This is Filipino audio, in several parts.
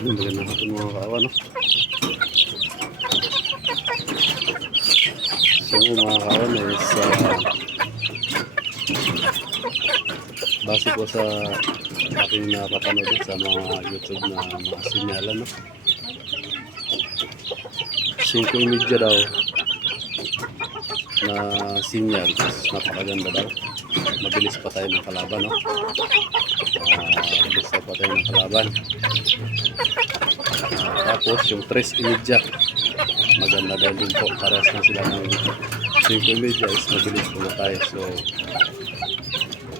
Magandang hapon mga kawan, no? So mga kawan is base ko sa aking napapanood sa mga YouTube na mga sinyalan, no? 5:30 daw na sinyal, napakaganda daw. Mabilis pa tayo ng kalaban, no? Mabilis pa tayo ng kalaban. Tapos yung 3:30 maganda daw din po, parehas na sila ng 5:30 is mabilis po na tayo. So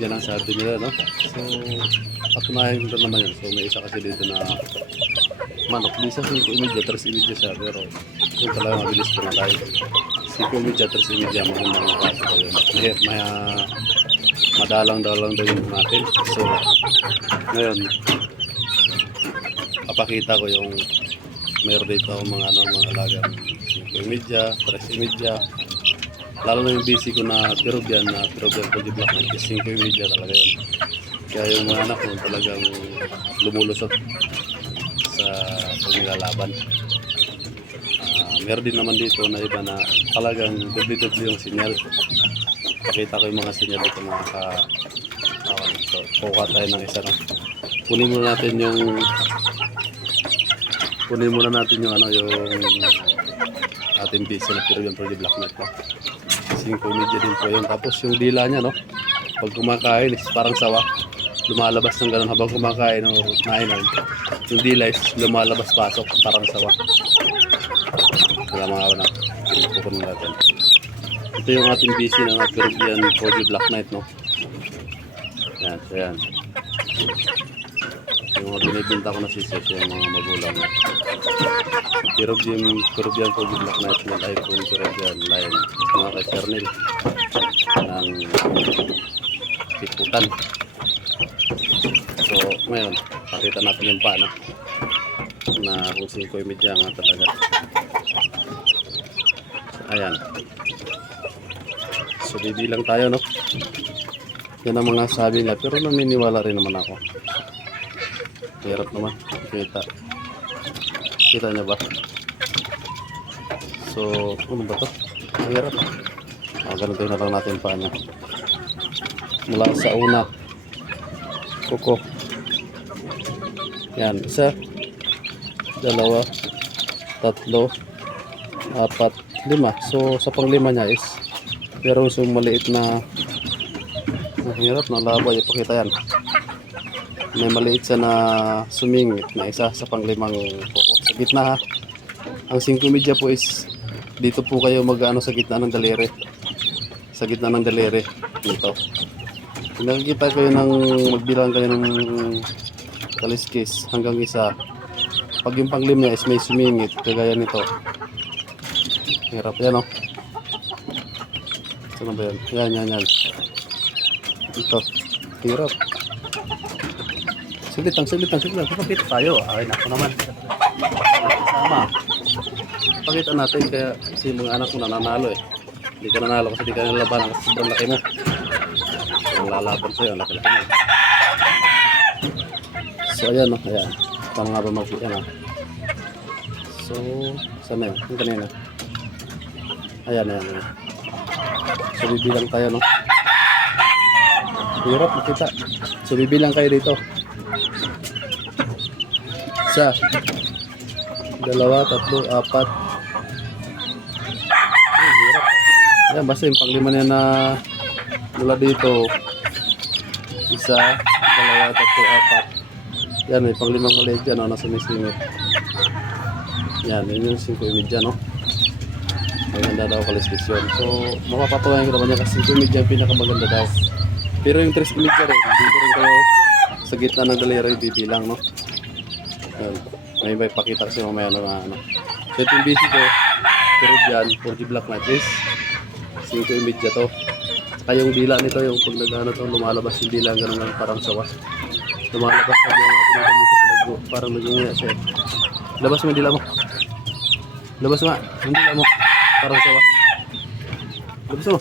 yan ang sabi nila, no? So patunayan ko naman yun. So may isa kasi dito na manok, di sa 5:30, 3:30 siya, pero yung talaga mabilis po na tayo. 5:30, 3:30 magandang kaso ko yun. Madalang-dalang daw yung natin. So ngayon papakita ko yung meron dito mga alagang 5:30, 3:30. Lalo na yung busy ko na Peruvian Fuji Black Knight is 5:30 talaga yun. Kaya yung mga anak ko talagang lumulusot sa paglalaban. Meron din naman dito na iba na talagang dubli-dubli yung sinyal. Pakita ko yung mga sinyal dito mga kawan. So kuha tayo ng isa, no? Kunin muna natin yung yung ating busy na Peruvian Fuji Black Knight, no? 5:30 din po yun. Tapos yung dila niya, no? Pag kumakain is parang sawa. Lumalabas ng ganun habang kumakain o nainan. Yung dila is lumalabas pasok parang sawa. Kaya mga na pupunin natin. Ito yung ating busy ng Peruvian Fuji Black Knight, no? Yan, so yan. Yung mga binibinta ko na sisis yung mga magulang. Peruvian Fuji Black Knight ng iPhone Peruvian line. Mga kay Kernel ng Piputan. So ngayon pakita natin yung paano na kung 5:30 nga talaga. Ayan, so bibilang tayo, no? Yan ang mga sabi nila, pero naniniwala rin naman ako. Hirap naman kita niya ba? So ano ba to? Hirap. Ganito na lang natin paano mula sa una. Kuko. Yan, 1, 2, 3, 4, 5. So sa pang-5 niya is pero so maliit na hirap na laba. Ipakita yan. May maliit siya na sumingit na isa sa pang-5 kuko. Sa gitna, ha. Ang 5:30 po is dito po kayo mag-ano sa gitna ng daliri. Sa gitna ng daliri dito. Nakikita kayo ng magbilang kayo ng kaliskis hanggang isa. Pag yung pang-5 niya is may sumingit kagaya nito. Hirap yan, no? Saan ba yan? Yan. Ito. Hirap. Sulit lang. Kapakita tayo. Ay, naku naman. Sama. Pakita natin kaya kasi mga anak mo nananalo eh. Hindi ka nanalo kasi di ka nalaban kasi sobrang laki mo. Ang lalaban sa'yo, ang laki-laki mo. So ayan, no? Ayan. Tama nga ba mag-fit yan, ha? So, saan na yun? Yung kanina. Ayan. So bibilang tayo, no? Hirap makita. So bibilang kayo dito. 1, 2, 3, 4. Hirap. Ayan, basta yung pang-5 niya na mula dito. 1, 2, 3, 4. Yan, may pang-5 maliit dyan, no? Nasa misingit. Yan, yun yung 5:30, no? Maganda daw kaliskis yun. So mapapatuwayan ko naman yan kasi 5:30 yung pinakamaganda daw. Pero yung 3:30 rin, dito rin kayo sa gitna ng daliri bibilang, no? Yan. May pakita kasi mamaya na ano. So ito yung busy ko, Peruvian Fuji Black Knight is 5:30 to. Saka yung dila nito, yung pag nag-ano to, lumalabas yung dila ganun lang parang sawa. Lumalabas sa yung natin sa palagbo, parang nag-unguya siya. Labas mo yung dila mo. Labas nga, yung dila mo. Parang sawa. Labas mo.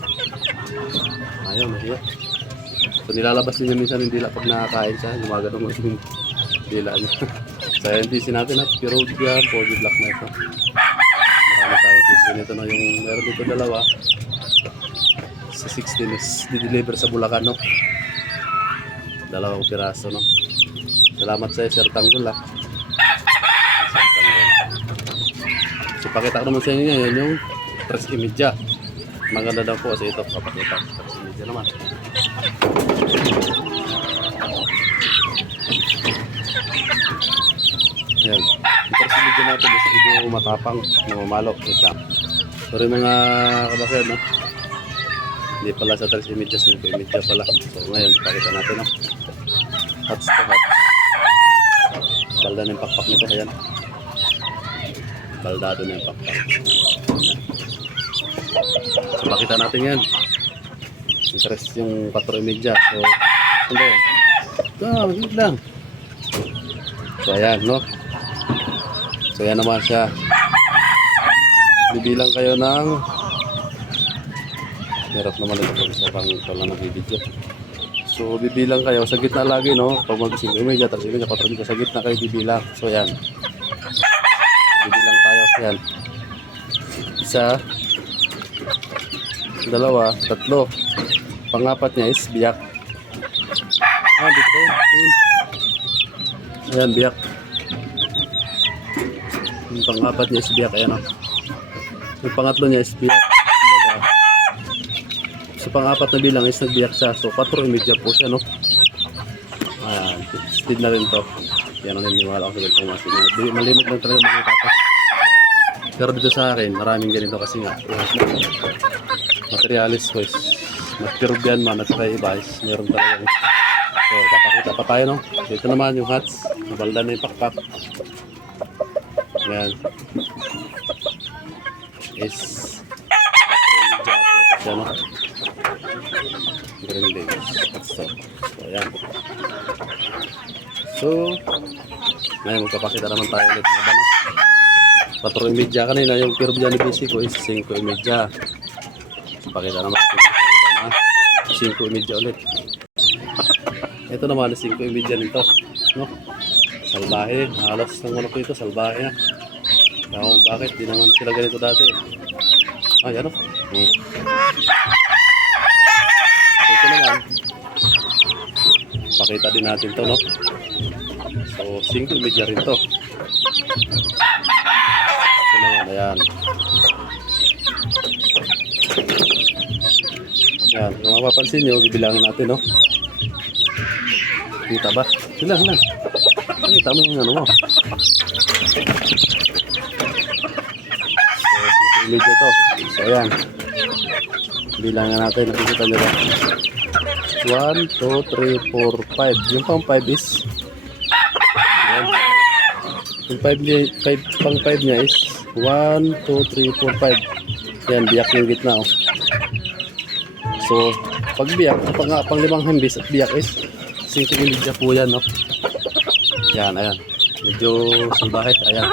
Ayaw, mahiya. So nilalabas din minsan yung dila pag nakakain siya, gumagano mo yung dila niya. Sa NTC natin at Perugia, Pogi Black na ito. Marami tayong TC nito no. Yung meron dito dalawa. Sa 16 is di-deliver sa Bulacan no. Dalawang piraso no. Salamat sa Sir Tanggol ha. Sir Tanggol. So pakita ko naman sa inyo ngayon yung 3.5. Maganda daw po sa ito. Papakita. 3.5 naman. Ayan. Yung 3.5 natin is medyo matapang. Namamalo. Wait lang. Sorry mga kabakyan no. Hindi pala sa 3.5, 5.5 pala. So ngayon, pakita natin no. Hats to hats. Balda na yung pakpak nito. Ayan. Baldado na yung pakpak. So pakita natin yan. Interest yung 4.5. So, ano yun? Wait lang. So ayan no. So ayan naman siya. Bibilang kayo ng hirap naman ito pag isa pang nag-video. So bibilang kayo sa gitna lagi no. Pag mag-5.5, 3.5, 4.5 sa gitna kayo bibilang. So yan. Bibilang tayo. Yan. Isa, dalawa, tatlo. Pangapat niya is biyak. Dito yun. Ayan, biyak. Yung pangapat niya is biyak. Ayan o. Yung pangatlo niya is biyak. Sa pang-apat na bilang is nagbiyak siya. So 4.5 po siya no. Ayan, speed na rin to. Yan ang hiniwala ko sa ganitong masin. Malimit lang talaga makita ko. Pero dito sa akin, maraming ganito kasi nga. Materialis ko is mag-Peruvian man at saka iba is meron talaga. So papakita pa tayo no. Dito naman yung hats. Nabalda na yung pakpak. Ayan. Is 4.5 po siya no. Green Days. So, ayan. So, ngayon magpapakita naman tayo ulit ng iba, no? 4.5 kanina, yung Peruvian ni BC ko is 5.5. Pakita naman natin yung iba na 5.5 ulit. Ito naman, 5.5 nito, no? Salbahe, halos ng manok ito, salbahe na. Kaya bakit, di naman sila ganito dati. Ay, ano? Ito naman, pakita din natin to no. So 5.5 rin to. Ito naman, ayan. Ayan, kung mapapansin nyo, bibilangin natin no. Kita ba? Sila. Kita mo yung ano mo. So 5.5 to. So ayan, bilangan natin, nakikita nyo ba? 1, 2, 3, 4, 5. Yung pang 5 is yan. Yung pang 5 niya is 1, 2, 3, 4, 5. Yan, biyak yung gitna oh. So pag biyak, pang limang hambis at biyak is 5.5 po yan no. Yan, ayan. Medyo salbahe, ayan.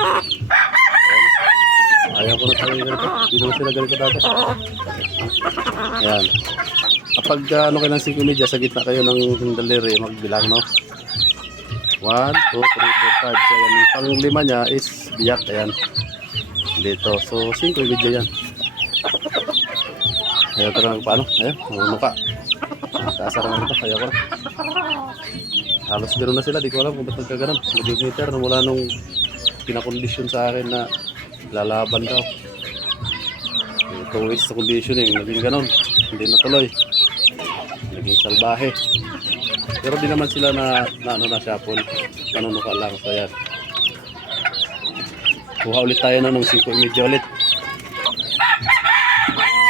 Ayaw ko na tayo ganito. Hindi naman sila ganito dati. Ayan. Kapag ano kayo ng 5.5, sa gitna kayo ng daliri, magbilang no. 1, 2, 3, 4, 5. So ayan. Yung pang-5 niya is biyak. Ayan. Dito. So 5.5 yan. Ayaw ko na paano. Ayan. Muka. Kaasar na ito. Ayaw ko na. Halos gano'n na sila. Di ko alam kung ba't nagkaganon. Nag-meter. Mula nung pinakondisyon sa akin na lalaban daw. 2 weeks sa conditioning, naging ganon, hindi natuloy, naging salbahe. Pero di naman sila na ano na siyapon, nanunuka lang. So yan, kuha ulit tayo na ng 5.5 ulit.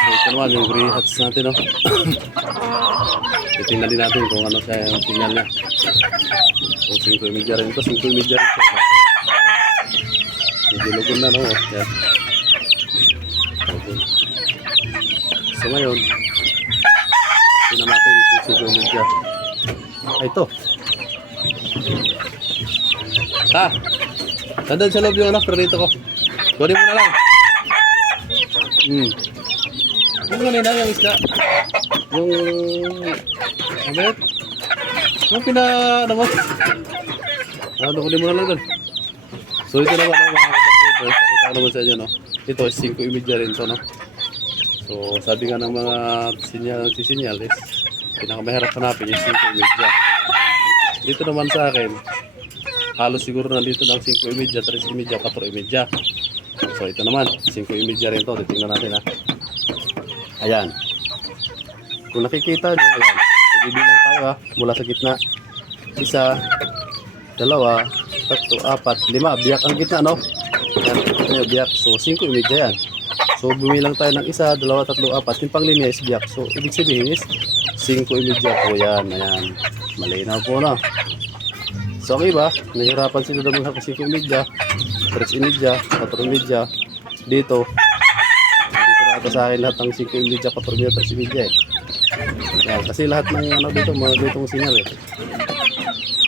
So ito naman yung gray hats natin no. Titingnan din natin kung ano siya yung sinyal niya. Kung 5.5 rin ito, 5.5 rin siya. Medyo lugon na no. Yan. Okay. So ngayon, tingnan natin kung 5.5. Ay ito. Nandun sa loob yung anak, pero dito ko. Kunin mo na lang. Yung kanina, yung isla. Yung... Ano yung ano mo? Kunin mo na lang doon. So ito naman ang mga kapatid, pakita ko naman sa inyo, no? Ito is 5.30 rin to, no? So sabi nga ng mga sinyal is pinakamahirap hanapin yung 5.30. Dito naman sa akin, halos siguro nandito ng 5.30, 3.30, 4.30. So ito naman, 5.30 rin to. Titingnan natin, ha. Ayan. Kung nakikita nyo, ayan. So bibilang tayo, ha. Mula sa gitna. 1, 2, 3, 4, 5. Biyak ang gitna, no? Ayan, ayan, biyak. So 5.30 yan. So bumilang tayo ng 1, 2, 3, 4. Yung panglinya is biyak. So ibig sabihin is 5.30 po yan. Ayan. Malinaw po, no? So okay ba? Nahihirapan sila naman sa 5.30, 3.30, 4.30. Dito na ata sa akin lahat ng 5.30, 4.30, 3.30 eh. Yan, kasi lahat ng ano dito, mga ditong sinyal eh.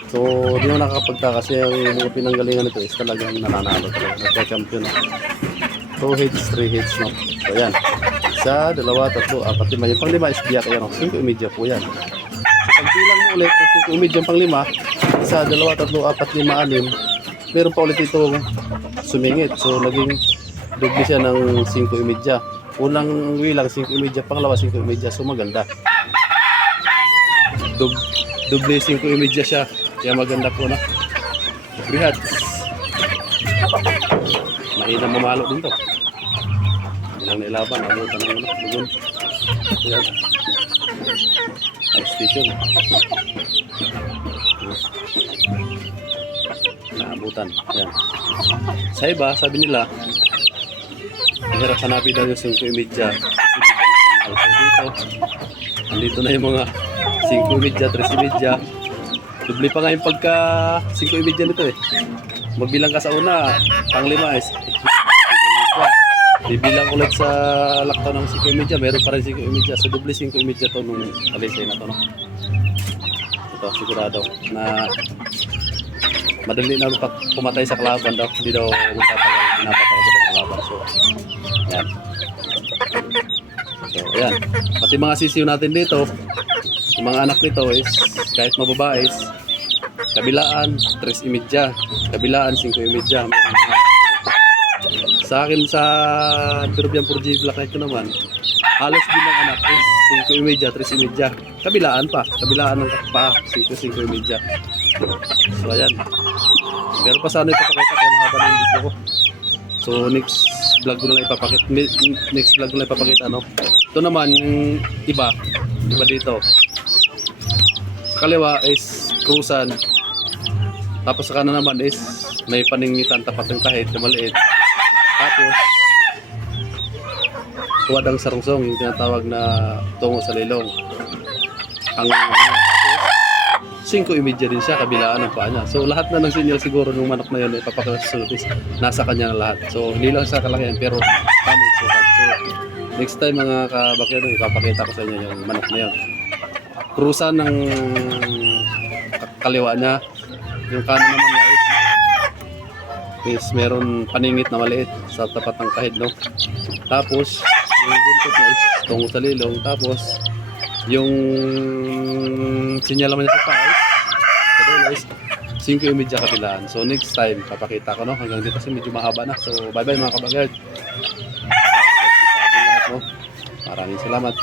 So di mo nakakapagta kasi ang mga pinanggalingan nito is talagang nananalo talaga. Nagka-champion no? 2 hits, 3 hits, no? So yan. 1, 2, 3, 4, 5. Yung pang-5 is biyak yan, no? 5.30 po yan. So pagbilang mo ulit ng 5.30 yung pang-5, 1, 2, 3, 4, 5, 6, meron pa ulit itong sumingit. So naging doble siya ng 5.30. Unang wilang 5.30, pangalawa 5.30. So maganda. Doble 5.30 siya. Kaya maganda po na. Brihat. Mahina mamalo din to. Ilang nailaban. Abutan ng lugon. Ayan. Station. Naabutan. Ayan. Sa iba, sabi nila, mahirap hanapin daw yung 5.30. So dito, andito na yung mga 5.30, 3.30. Dubli pa nga yung pagka 5.30 nito eh. Magbilang ka sa una, pang-5 is 5.30. Bibilang ulit sa laktaw ng 5.30, meron pa rin 5.30. So dubli 5.30 to nung alisay na to, no? Ito, sigurado na madali na pumatay sa kalaban daw. Hindi daw magtatagal, pinapatagal ko sa kalaban. So, yan. So, ayan. Pati mga sisiw natin dito, yung mga anak nito is, kahit mababae is, kabilaan, 3.30. Kabilaan, 5.30. Sa akin, sa Peruvian 4G Black Knight ko naman, halos din ang anak is 5.30, 3.30. Kabilaan pa. Kabilaan ng pa, 5.30. So, ayan. Pero pa sana ipapakita ko ang haba ng video ko. So, next vlog ko na lang ipapakita. Next vlog ko na ipapakita, no? Ito naman, yung iba dito. Sa kaliwa is cruisan. Tapos sa kanan naman is may paningitan tapat ng kahit na maliit. Tapos, tuwad ang sarungsong, yung tinatawag na tungo sa lilong. Ang 5.30 din siya, kabilaan ng paa niya. So lahat na ng sinyal siguro ng manok na yun ipapakasultis, nasa kanya na lahat. So hindi lang sa kalakihan pero kami sukat. So next time mga kabakero, ipapakita ko sa inyo yung manok na yun. Krusan ng kaliwa niya, yung kanan naman niya is meron paningit na maliit sa tapat ng kahid, no? Tapos yung buntot niya is tungo sa lilong. Tapos yung sinyal naman niya sa paa is 5.30 kabilaan. So next time papakita ko, no? Hanggang dito kasi medyo mahaba na. So bye bye mga kabagard. Maraming salamat.